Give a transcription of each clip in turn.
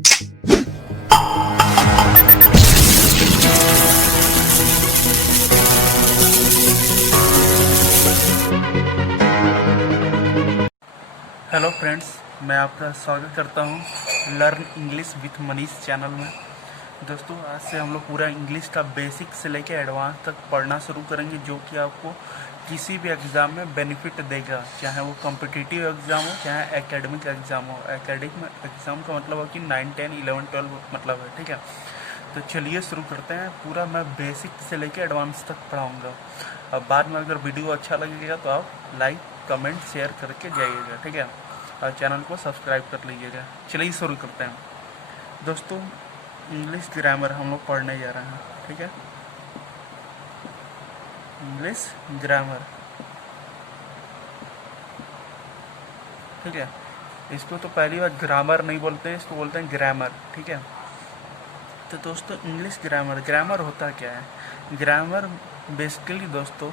Hello friends, मैं आपका स्वागत करता हूं learn English with Manish channel में। दोस्तों, आज से हम लोग पूरा इंग्लिश का बेसिक से लेकर एडवांस तक पढ़ना शुरू करेंगे, जो कि आपको किसी भी एग्ज़ाम में बेनिफिट देगा, चाहे वो कॉम्पिटिटिव एग्ज़ाम हो चाहे एकेडमिक एग्ज़ाम हो। एकेडमिक एग्ज़ाम का मतलब हो कि 9, 10, 11, 12 मतलब है, ठीक है। तो चलिए शुरू करते हैं। पूरा मैं बेसिक से लेकर एडवांस तक पढ़ाऊँगा। अब बाद में अगर वीडियो अच्छा लगेगा तो आप लाइक कमेंट शेयर करके जाइएगा, ठीक है, और चैनल को सब्सक्राइब कर लीजिएगा। चलिए शुरू करते हैं। दोस्तों, इंग्लिश ग्रामर हम लोग पढ़ने जा रहे हैं, ठीक है। इंग्लिश ग्रामर, ठीक है। इसको तो पहली बार ग्रामर नहीं बोलते हैं, इसको बोलते हैं ग्रामर, ठीक है। तो दोस्तों, इंग्लिश ग्रामर, ग्रामर होता क्या है? ग्रामर बेसिकली दोस्तों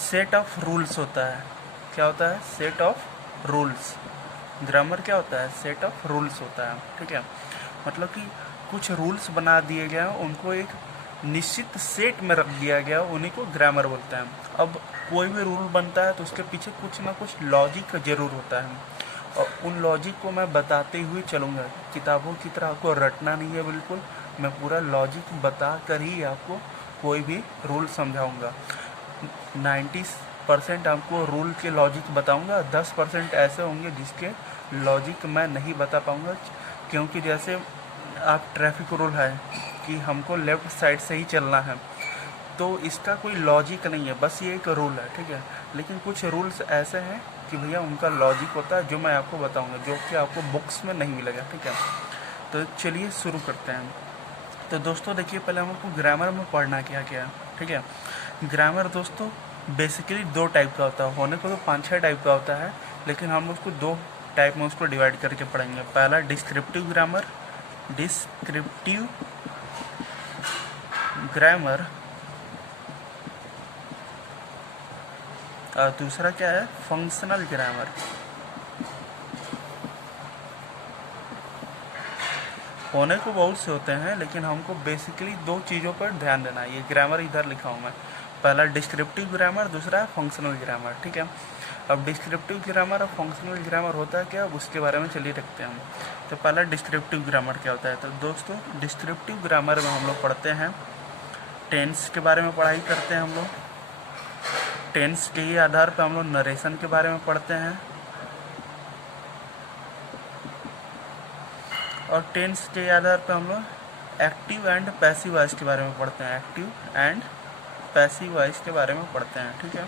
सेट ऑफ रूल्स होता है। क्या होता है? Set of rules. ग्रामर क्या होता है? सेट ऑफ रूल्स होता है, ठीक है। मतलब कि कुछ रूल्स बना दिए गए हैं, उनको एक निश्चित सेट में रख दिया गया, उन्हीं को ग्रामर बोलते हैं। अब कोई भी रूल बनता है तो उसके पीछे कुछ ना कुछ लॉजिक जरूर होता है, और उन लॉजिक को मैं बताते हुए चलूँगा। किताबों की तरह आपको रटना नहीं है, बिल्कुल मैं पूरा लॉजिक बता कर ही आपको कोई भी रूल समझाऊँगा। 90% आपको रूल के लॉजिक बताऊंगा, 10% ऐसे होंगे जिसके लॉजिक मैं नहीं बता पाऊंगा, क्योंकि जैसे आप ट्रैफिक रूल है कि हमको लेफ़्ट साइड से ही चलना है, तो इसका कोई लॉजिक नहीं है, बस ये एक रूल है, ठीक है। लेकिन कुछ रूल्स ऐसे हैं कि भैया उनका लॉजिक होता है, जो मैं आपको बताऊंगा, जो कि आपको बुक्स में नहीं मिलेगा, ठीक है। तो चलिए शुरू करते हैं। तो दोस्तों देखिए, पहले हम आपको ग्रामर में पढ़ना क्या क्या है, ठीक है। ग्रामर दोस्तों बेसिकली 2 टाइप का होता है, होने को तो 5-6 टाइप का होता है, लेकिन हम उसको 2 टाइप में उसको डिवाइड करके पढ़ेंगे। पहला डिस्क्रिप्टिव ग्रामर, डिस्क्रिप्टिव ग्रामर, और दूसरा क्या है? Functional grammar. होने को बहुत से होते हैं, लेकिन हमको बेसिकली 2 चीज़ों पर ध्यान देना है। ये ग्रामर इधर लिखा हूँ मैं, पहला डिस्क्रिप्टिव ग्रामर, दूसरा है फंक्शनल ग्रामर, ठीक है। अब डिस्क्रिप्टिव ग्रामर और फंक्शनल ग्रामर होता है क्या, अब उसके बारे में चलिए रखते हैं हम। तो पहला डिस्क्रिप्टिव ग्रामर क्या होता है? तो दोस्तों, डिस्क्रिप्टिव ग्रामर में हम लोग पढ़ते हैं, टेंस के बारे में पढ़ाई करते हैं हम लोग। टेंस के ही आधार पर हम लोग नरेशन के बारे में पढ़ते हैं, और टेंस के आधार पर हम लोग एक्टिव एंड पैसिव वॉइस के बारे में पढ़ते हैं, एक्टिव एंड पैसिव वॉइस के बारे में पढ़ते हैं, ठीक है।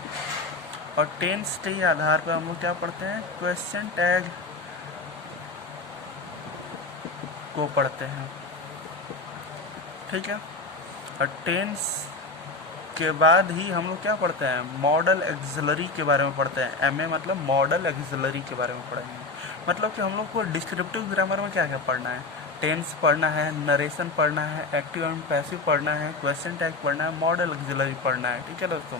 और टेंस के ही आधार पर हम लोग क्या पढ़ते हैं? क्वेश्चन टैग को पढ़ते हैं, ठीक है। और टेंस के बाद ही हम लोग क्या पढ़ते हैं? मॉडल एक्सिलरी के बारे में पढ़ते हैं। एमए मतलब मॉडल एक्सिलरी के बारे में पढ़ेंगे। मतलब कि हम लोग को डिस्क्रिप्टिव ग्रामर में क्या क्या पढ़ना है? टेंस पढ़ना है, नरेशन पढ़ना है, एक्टिव एंड पैसिव पढ़ना है, क्वेश्चन टैग पढ़ना है, मॉडल एक्सिलरी पढ़ना है, ठीक है दोस्तों।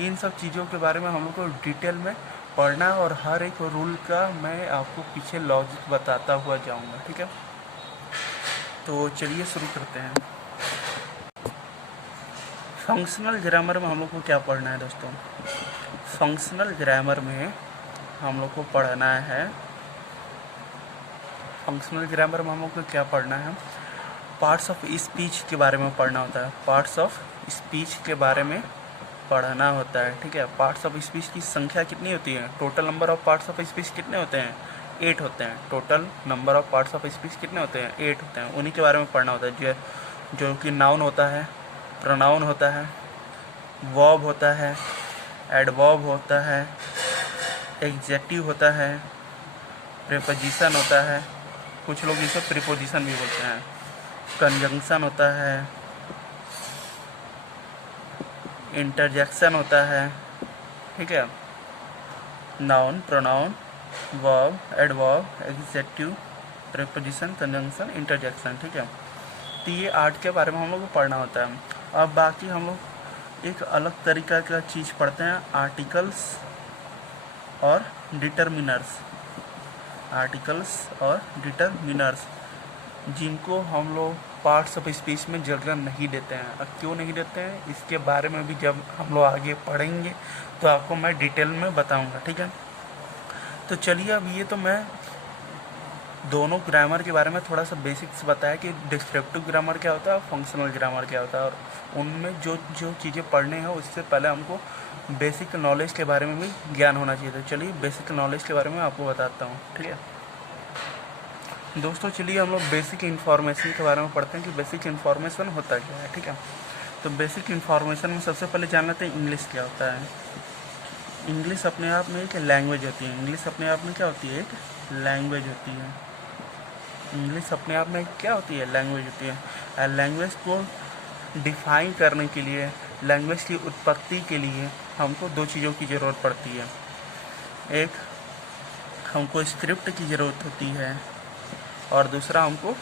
इन सब चीज़ों के बारे में हम लोग को डिटेल में पढ़ना है, और हर एक रूल का मैं आपको पीछे लॉजिक बताता हुआ जाऊँगा, ठीक है। तो चलिए शुरू करते हैं। फंक्शनल ग्रामर में हम लोग को क्या पढ़ना है दोस्तों? फंक्शनल ग्रामर में हम लोग को पढ़ना है, फंक्शनल ग्रामर में हम लोग को क्या पढ़ना है? पार्ट्स ऑफ स्पीच के बारे में पढ़ना होता है। पार्ट्स ऑफ स्पीच के बारे में पढ़ना होता है, ठीक है। पार्ट्स ऑफ स्पीच की संख्या कितनी होती है? Total number of parts of speech कितने होते हैं? 8 होते हैं। Total number of parts of speech कितने होते हैं? 8 होते हैं। उन्हीं के बारे में पढ़ना होता है, जो कि नाउन होता है, प्रोनाउन होता है, वर्ब होता है, एडवर्ब होता है, एग्जेक्टिव होता है, प्रीपोजिशन होता है, कुछ लोग इसे प्रीपोजिशन भी बोलते हैं, कंजंक्शन होता है, इंटरजेक्शन होता है, ठीक है। Noun, pronoun, verb, adverb, executive, preposition, conjunction, interjection, ठीक है। तो ये 8 के बारे में हम लोग को पढ़ना होता है। अब बाकी हम लोग एक अलग तरीका का चीज़ पढ़ते हैं, आर्टिकल्स और डिटर्मिनर्स। आर्टिकल्स और डिटरमिनर्स, जिनको हम लोग पार्ट्स ऑफ स्पीच में जगह नहीं देते हैं। अब क्यों नहीं देते हैं इसके बारे में भी जब हम लोग आगे पढ़ेंगे तो आपको मैं डिटेल में बताऊंगा, ठीक है। तो चलिए, अब ये तो मैं दोनों ग्रामर के बारे में थोड़ा सा बेसिक्स बताया कि डिस्क्रिप्टिव ग्रामर क्या होता है और फंक्शनल ग्रामर क्या होता है, और उनमें जो जो चीज़ें पढ़ने हैं उससे पहले हमको बेसिक नॉलेज के बारे में भी ज्ञान होना चाहिए। तो चलिए बेसिक नॉलेज के बारे में आपको बताता हूँ, ठीक है दोस्तों। चलिए हम लोग बेसिक इन्फॉर्मेशन के बारे में पढ़ते हैं कि बेसिक इन्फॉर्मेशन होता क्या है, ठीक है। तो बेसिक इन्फॉर्मेशन में सबसे पहले जान लेते हैं इंग्लिश क्या होता है। इंग्लिश अपने आप में एक लैंग्वेज होती है। इंग्लिश अपने आप में क्या होती है? एक लैंग्वेज होती है। इंग्लिश अपने आप में क्या होती है? लैंग्वेज होती है। लैंग्वेज को डिफाइन करने के लिए, लैंग्वेज की उत्पत्ति के लिए हमको दो चीज़ों की ज़रूरत पड़ती है। एक हमको स्क्रिप्ट की ज़रूरत होती है और दूसरा हमको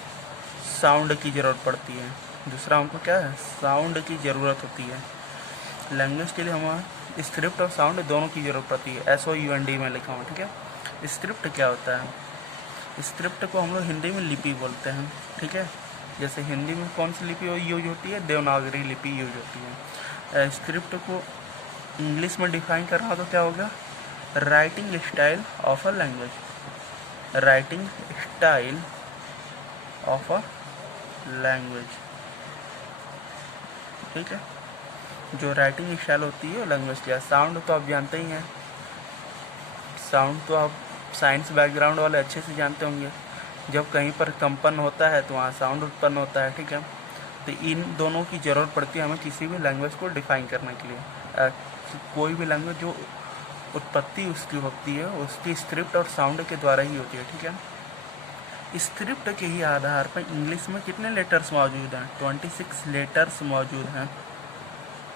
साउंड की ज़रूरत पड़ती है। दूसरा हमको क्या है? साउंड की ज़रूरत होती है। लैंग्वेज के लिए हमें स्क्रिप्ट और साउंड दोनों की ज़रूरत पड़ती है। SOUND में लिखा हुआ, ठीक है। स्क्रिप्ट क्या होता है? स्क्रिप्ट को हम लोग हिंदी में लिपि बोलते हैं, ठीक है। जैसे हिंदी में कौन सी लिपि यूज होती है? देवनागरी लिपि यूज होती है। स्क्रिप्ट को इंग्लिश में डिफाइन करना हो तो क्या होगा? Writing style of a language. Writing style of a language, ठीक है। जो राइटिंग स्टाइल होती है लैंग्वेज की। साउंड तो आप जानते ही हैं। साउंड तो आप साइंस बैकग्राउंड वाले अच्छे से जानते होंगे। जब कहीं पर कंपन होता है तो वहाँ साउंड उत्पन्न होता है, ठीक है। तो इन दोनों की ज़रूरत पड़ती है हमें किसी भी लैंग्वेज को डिफाइन करने के लिए। कोई भी लैंग्वेज जो उत्पत्ति उसकी होती है उसकी स्क्रिप्ट और साउंड के द्वारा ही होती है, ठीक है। स्क्रिप्ट के ही आधार पर इंग्लिश में कितने लेटर्स मौजूद हैं? 26 लेटर्स मौजूद हैं।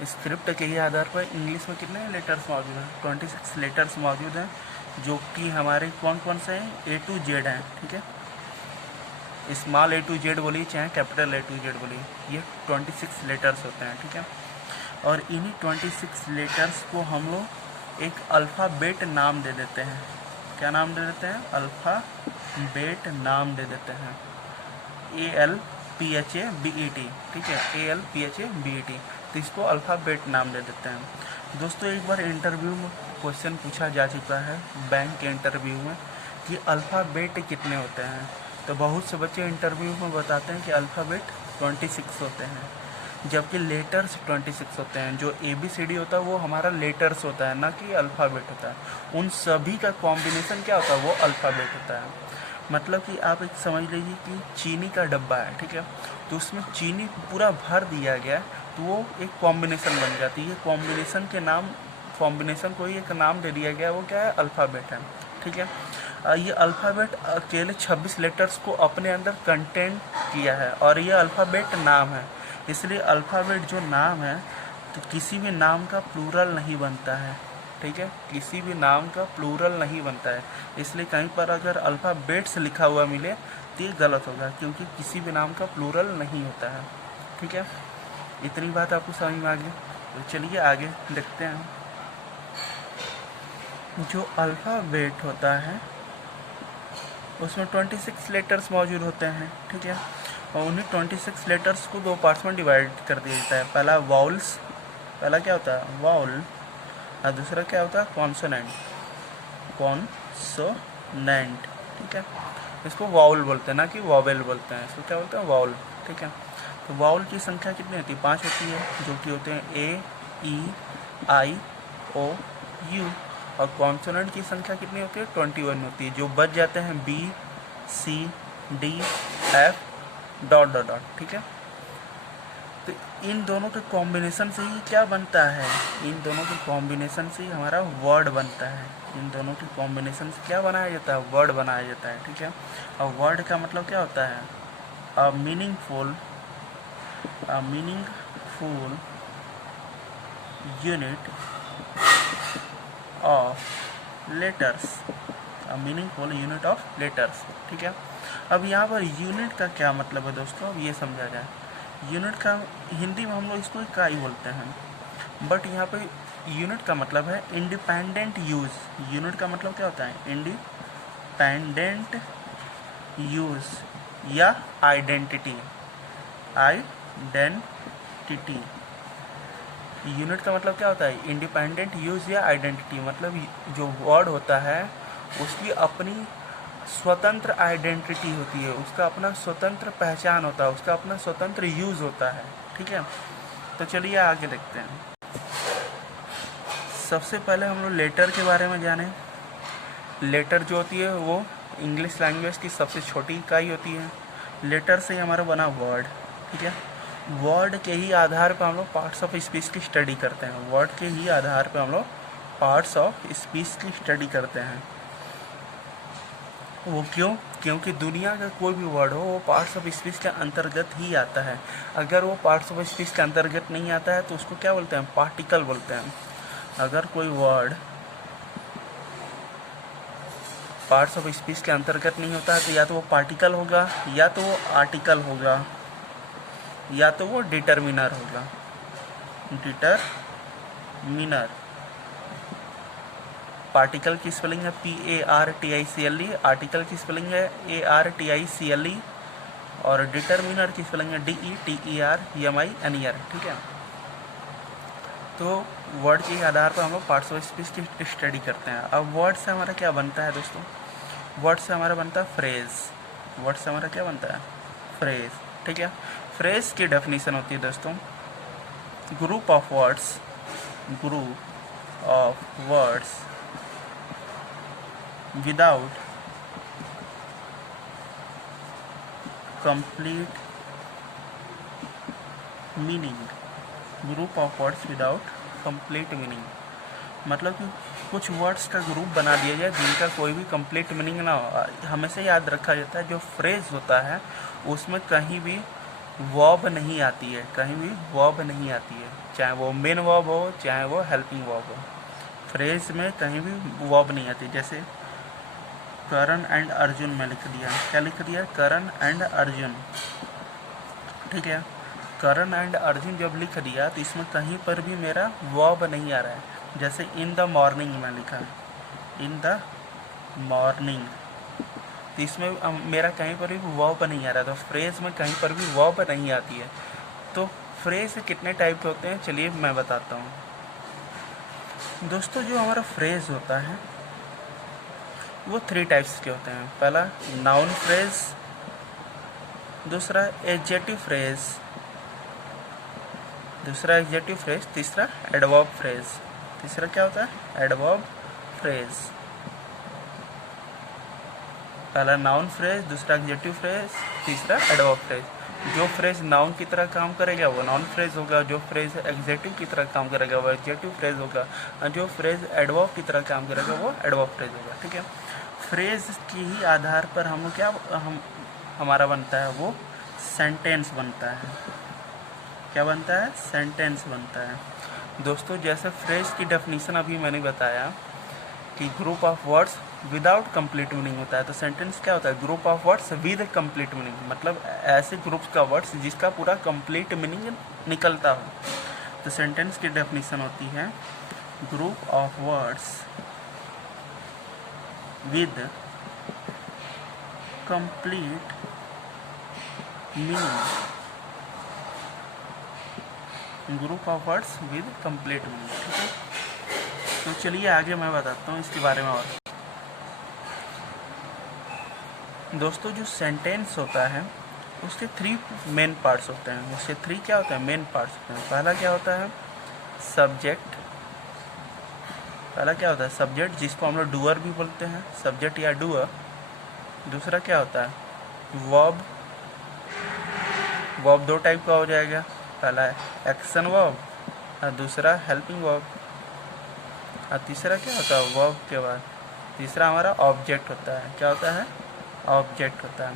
स्क्रिप्ट के ही आधार पर इंग्लिश में कितने लेटर्स मौजूद हैं? 26 लेटर्स मौजूद हैं, जो कि हमारे कौन कौन से हैं? A to Z हैं, ठीक है। स्मॉल A to Z बोलिए चाहे कैपिटल A to Z बोलिए, ये 26 लेटर्स होते हैं, ठीक है। और इन्हीं 26 लेटर्स को हम लोग एक अल्फ़ाबेट नाम दे देते हैं। क्या नाम दे देते हैं? अल्फ़ाबेट नाम दे देते हैं। ALPHABET, ठीक है। ALPHABET, तो इसको अल्फ़ाबेट नाम दे देते हैं। दोस्तों एक बार इंटरव्यू में क्वेश्चन पूछा जा चुका है बैंक के इंटरव्यू में कि अल्फ़ाबेट कितने होते हैं, तो बहुत से बच्चे इंटरव्यू में बताते हैं कि अल्फ़ाबेट 26 होते हैं, जबकि लेटर्स 26 होते हैं। जो ABCD होता है वो हमारा लेटर्स होता है, ना कि अल्फ़ाबेट होता है। उन सभी का कॉम्बिनेशन क्या होता है? वो अल्फ़ाबेट होता है। मतलब कि आप एक समझ लीजिए कि चीनी का डब्बा है, ठीक है, तो उसमें चीनी पूरा भर दिया गया है तो वो एक कॉम्बिनेशन बन जाती है। कॉम्बिनेशन को ही एक नाम दे दिया गया, वो क्या है? अल्फ़ाबेट है, ठीक है। ये अल्फ़ाबेट अकेले 26 लेटर्स को अपने अंदर कंटेंट किया है और ये अल्फ़ाबेट नाम है। इसलिए अल्फ़ाबेट जो नाम है तो किसी भी नाम का प्लूरल नहीं बनता है, ठीक है। किसी भी नाम का प्लूरल नहीं बनता है। इसलिए कहीं पर अगर अल्फ़ाबेट्स लिखा हुआ मिले तो ये गलत होगा, क्योंकि किसी भी नाम का प्लूरल नहीं होता है, ठीक है। इतनी बात आपको समझ में आ गई। तो चलिए आगे देखते हैं। जो अल्फ़ाबेट होता है उसमें 26 लेटर्स मौजूद होते हैं, ठीक है। और उन्हीं 26 लेटर्स को दो पार्ट्स में डिवाइड कर दिया जाता है। पहला वाउल्स, पहला क्या होता है? वाउल, और दूसरा क्या होता है? कॉन्सोनेंट। कॉन्सोनेंट, ठीक है। इसको वाउल बोलते हैं, ना कि वॉवेल बोलते हैं। इसको क्या बोलते हैं? वाउल, ठीक है। तो वाउल की संख्या कितनी होती है? 5 होती है, जो कि होते हैं A, E, I, O, U। और कॉन्सोनेंट की संख्या कितनी होती है? 21 होती है, जो बच जाते हैं B, C, D, F ... ठीक है। तो इन दोनों के कॉम्बिनेशन से ही क्या बनता है? इन दोनों के कॉम्बिनेशन से ही हमारा वर्ड बनता है। इन दोनों के कॉम्बिनेशन से क्या बनाया जाता है? वर्ड बनाया जाता है, ठीक है। और वर्ड का मतलब क्या होता है? A meaningful unit of letters. A meaningful unit of letters, ठीक है। अब यहाँ पर यूनिट का क्या मतलब है दोस्तों? अब ये समझा जाए। यूनिट का हिंदी में हम लोग इसको इकाई बोलते हैं, बट यहाँ पे यूनिट का मतलब है इंडिपेंडेंट यूज़। यूनिट का मतलब क्या होता है? इंडिपेंडेंट यूज या आइडेंटिटी। आइडेंटिटी यूनिट का मतलब क्या होता है? इंडिपेंडेंट यूज या आइडेंटिटी, मतलब जो वर्ड होता है उसकी अपनी स्वतंत्र आइडेंटिटी होती है, उसका अपना स्वतंत्र पहचान होता है, उसका अपना स्वतंत्र यूज होता है। ठीक है, तो चलिए आगे देखते हैं। सबसे पहले हम लोग लेटर के बारे में जाने। लेटर जो होती है वो इंग्लिश लैंग्वेज की सबसे छोटी इकाई होती है। लेटर से ही हमारा बना वर्ड। ठीक है, वर्ड के ही आधार पर हम लोग पार्ट्स ऑफ स्पीच की स्टडी करते हैं। वर्ड के ही आधार पर हम लोग पार्ट्स ऑफ स्पीच की स्टडी करते हैं। वो क्यों? क्योंकि दुनिया का कोई भी वर्ड हो वो पार्ट्स ऑफ स्पीच के अंतर्गत ही आता है। अगर वो पार्ट्स ऑफ स्पीच के अंतर्गत नहीं आता है तो उसको क्या बोलते हैं? पार्टिकल बोलते हैं। अगर कोई वर्ड पार्ट्स ऑफ स्पीच के अंतर्गत नहीं होता है तो या तो वो पार्टिकल होगा, या तो वो आर्टिकल होगा, या तो वो डिटरमिनर होगा। डिटरमिनर। पार्टिकल की स्पेलिंग है PARTICLE, आर्टिकल की स्पेलिंग है ARTICLE, और डिटरमिनर की स्पेलिंग है DETERMINER। ठीक है, तो वर्ड के आधार पर हम लोग पार्ट्स ऑफ स्पीच की स्टडी करते हैं। अब वर्ड से हमारा क्या बनता है दोस्तों? वर्ड से हमारा बनता है फ्रेज। वर्ड से हमारा क्या बनता है? फ्रेज। ठीक है, फ्रेज की डेफिनेशन होती है दोस्तों, group of words without complete meaning. Group of words without complete meaning मतलब कि कुछ वर्ड्स का ग्रुप बना दिया जाए जिनका कोई भी कंप्लीट मीनिंग ना हो। हमेशा याद रखा जाता है जो फ्रेज होता है उसमें कहीं भी वर्ब नहीं आती है, कहीं भी वर्ब नहीं आती है, चाहे वो मेन वर्ब हो चाहे वो हेल्पिंग वर्ब हो। फ्रेज में कहीं भी वर्ब नहीं आती। जैसे करण एंड अर्जुन में लिख दिया, क्या लिख दिया? करण एंड अर्जुन। ठीक है, करण एंड अर्जुन जब लिख दिया तो इसमें कहीं पर भी मेरा वर्ब नहीं आ रहा है। जैसे इन द मॉर्निंग में लिखा, इन द मॉर्निंग, तो इसमें मेरा कहीं पर भी वर्ब नहीं आ रहा। तो फ्रेज में कहीं पर भी वर्ब नहीं आती है। तो फ्रेज कितने टाइप के होते हैं चलिए मैं बताता हूँ दोस्तों। जो हमारा फ्रेज होता है वो 3 टाइप्स के होते हैं। पहला नाउन फ्रेज, दूसरा एडजेक्टिव फ्रेज, दूसरा एडजेक्टिव फ्रेज, तीसरा एडवर्ब फ्रेज। तीसरा क्या होता है? Adverb phrase. पहला नाउन फ्रेज, दूसरा एडजेक्टिव फ्रेज, तीसरा एडवर्ब फ्रेज। जो फ्रेज नाउन की तरह काम करेगा वो नाउन फ्रेज होगा, जो फ्रेज एडजेक्टिव की तरह काम करेगा वो एडजेक्टिव फ्रेज होगा, और जो फ्रेज एडवर्ब की तरह काम करेगा वो एडवर्ब फ्रेज होगा। ठीक है, फ्रेज के ही आधार पर हमारा बनता है वो सेंटेंस बनता है। क्या बनता है? सेंटेंस बनता है। दोस्तों जैसे फ्रेज की डेफिनेशन अभी मैंने बताया कि group of words without complete meaning होता है, तो सेंटेंस क्या होता है? Group of words with complete meaning, मतलब ऐसे ग्रुप्स का वर्ड्स जिसका पूरा कंप्लीट मीनिंग निकलता हो। तो सेंटेंस की डेफिनेशन होती है group of words with complete meaning. Group of words with complete meaning. ठीक है, तो चलिए आगे मैं बताता हूँ इसके बारे में। और दोस्तों जो सेंटेंस होता है उसके 3 मेन पार्ट्स होते हैं। उसके 3 क्या होते हैं? मेन पार्ट्स होते हैं। पहला क्या होता है? सब्जेक्ट। पहला क्या होता है? सब्जेक्ट, जिसको हम लोग डूअर भी बोलते हैं, सब्जेक्ट या डूअर। दूसरा क्या होता है? वर्ब। वर्ब 2 टाइप का हो जाएगा, पहला है एक्शन वर्ब और दूसरा हेल्पिंग वर्ब। और तीसरा क्या होता है? वर्ब के बाद तीसरा हमारा ऑब्जेक्ट होता है। क्या होता है? ऑब्जेक्ट होता है।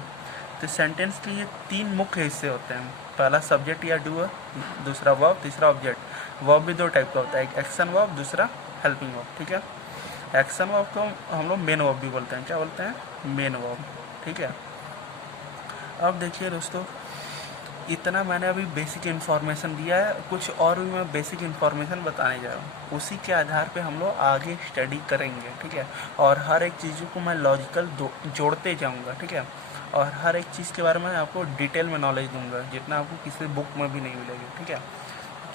तो सेंटेंस के ये 3 मुख्य हिस्से होते हैं। पहला सब्जेक्ट या डूअर, दूसरा वर्ब, तीसरा ऑब्जेक्ट। वर्ब भी 2 टाइप का होता है, एक एक्शन वर्ब, दूसरा हेल्पिंग वर्ब। ठीक है, एक्शन वर्ब को हम लोग मेन वर्ब भी बोलते हैं। क्या बोलते हैं? Main verb. ठीक है, अब देखिए दोस्तों इतना मैंने अभी बेसिक इन्फॉर्मेशन दिया है, कुछ और भी मैं बेसिक इन्फॉर्मेशन बताने जा रहा हूँ। उसी के आधार पे हम लोग आगे स्टडी करेंगे, ठीक है। और हर एक चीज़ों को मैं लॉजिकल जोड़ते जाऊँगा, ठीक है। और हर एक चीज़ के बारे में आपको डिटेल में नॉलेज दूंगा, जितना आपको किसी बुक में भी नहीं मिलेगी, ठीक है।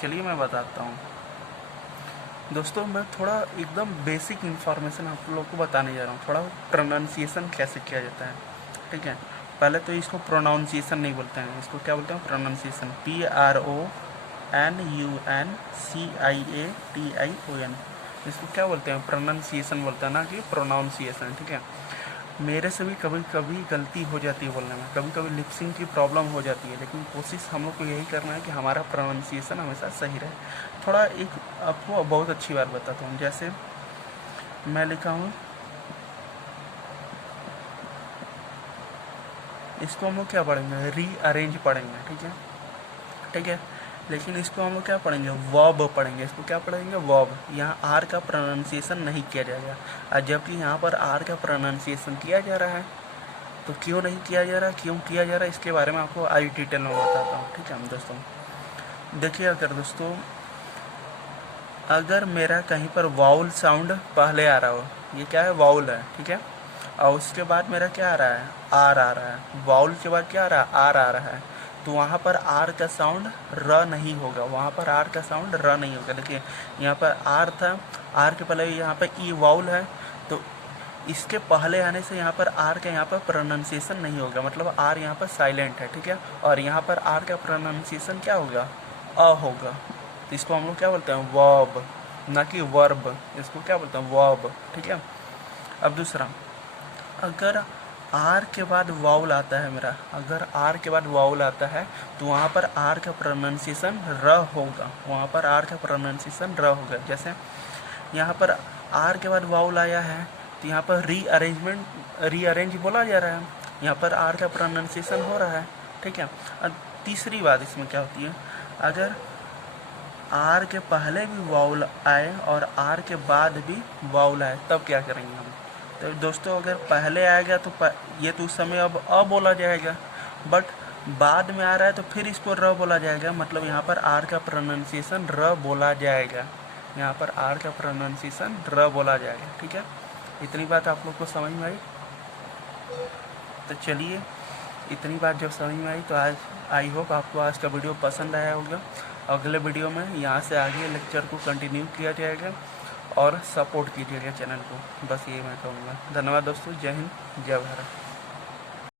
चलिए मैं बताता हूँ दोस्तों। मैं थोड़ा एकदम बेसिक इन्फॉर्मेशन आप लोग को बताने जा रहा हूँ। थोड़ा प्रोनाउंसिएशन कैसे किया जाता है, ठीक है। पहले तो इसको प्रोनाउंसिएशन नहीं बोलते हैं, इसको क्या बोलते हैं? प्रोनाउंसिएशन। PRONUNCIATION। इसको क्या बोलते हैं? प्रोनाउंसिएशन बोलते हैं, ना कि प्रोनाउंसिएशन, ठीक है। मेरे से भी कभी कभी गलती हो जाती है बोलने में, कभी कभी लिपसिंग की प्रॉब्लम हो जाती है, लेकिन कोशिश हम लोग को यही करना है कि हमारा प्रोनाउंसिएशन हमेशा सही रहे। थोड़ा एक आपको बहुत अच्छी बात बताता हूँ। जैसे मैं लिखा हूँ, इसको हम लोग क्या पढ़ेंगे? रीअरेंज पढ़ेंगे, ठीक है, ठीक है। लेकिन इसको हम लोग क्या पढ़ेंगे? वर्ब पढ़ेंगे। इसको क्या पढ़ेंगे? वर्ब। यहाँ आर का प्रोनाउंसिएशन नहीं किया जाएगा, और जबकि यहाँ पर आर का प्रोनाउंसिएशन किया जा रहा है। तो क्यों नहीं किया जा रहा, क्यों किया जा रहा है, इसके बारे में आपको आज डिटेल में बताता हूँ, ठीक है दोस्तों। देखिए अगर दोस्तों, अगर मेरा कहीं पर वाउल साउंड पहले आ रहा हो, ये क्या है? वाउल है, ठीक है। और उसके बाद मेरा क्या आ रहा है? आर आ रहा है। वाउल के बाद क्या आ रहा है? आर आ रहा है। तो वहाँ पर आर का साउंड र नहीं होगा, वहाँ पर आर का साउंड र नहीं होगा। देखिए यहाँ पर आर था, आर के पहले यहाँ पर ई वाउल है, तो इसके पहले आने से यहाँ पर आर का यहाँ पर प्रोनाउंसिएशन नहीं होगा, मतलब आर यहाँ पर साइलेंट है, ठीक है। और यहाँ पर आर का प्रोनाउंसिएशन क्या होगा? अ होगा। तो इसको हम लोग क्या बोलते हैं? वर्ब, ना कि वर्ब। इसको क्या बोलते हैं? वर्ब, ठीक है। अब दूसरा, अगर आर के बाद वाउल आता है मेरा, अगर आर के बाद वाउल आता है तो वहाँ पर आर का प्रोनाउंसिएशन र होगा, वहाँ पर आर का प्रोनाउंसिएशन र होगा। जैसे यहाँ पर आर के बाद वाउल आया है, तो यहाँ पर रीअरेंज बोला जा रहा है, यहाँ पर आर का प्रोनाउंसिएशन हो रहा है, ठीक है। और तीसरी बात इसमें क्या होती है, अगर आर के पहले भी वाउल आए और आर के बाद भी वाउल आए, तब क्या करेंगे हम? तो दोस्तों अगर पहले आएगा तो ये तो उस समय अब अ बोला जाएगा, बट बाद में आ रहा है तो फिर इसको र बोला जाएगा, मतलब यहाँ पर आर का प्रोनाउंसिएशन र बोला जाएगा, यहाँ पर आर का प्रोनाउंसिएशन र बोला जाएगा, ठीक है। इतनी बात आप लोग को समझ में आई? तो चलिए, इतनी बात जब समझ में आई तो आज आई होप आपको आज का वीडियो पसंद आया होगा। अगले वीडियो में यहाँ से आगे लेक्चर को कंटिन्यू किया जाएगा और सपोर्ट कीजिएगा चैनल को, बस ये मैं कहूँगा। धन्यवाद दोस्तों, जय हिंद, जय भारत।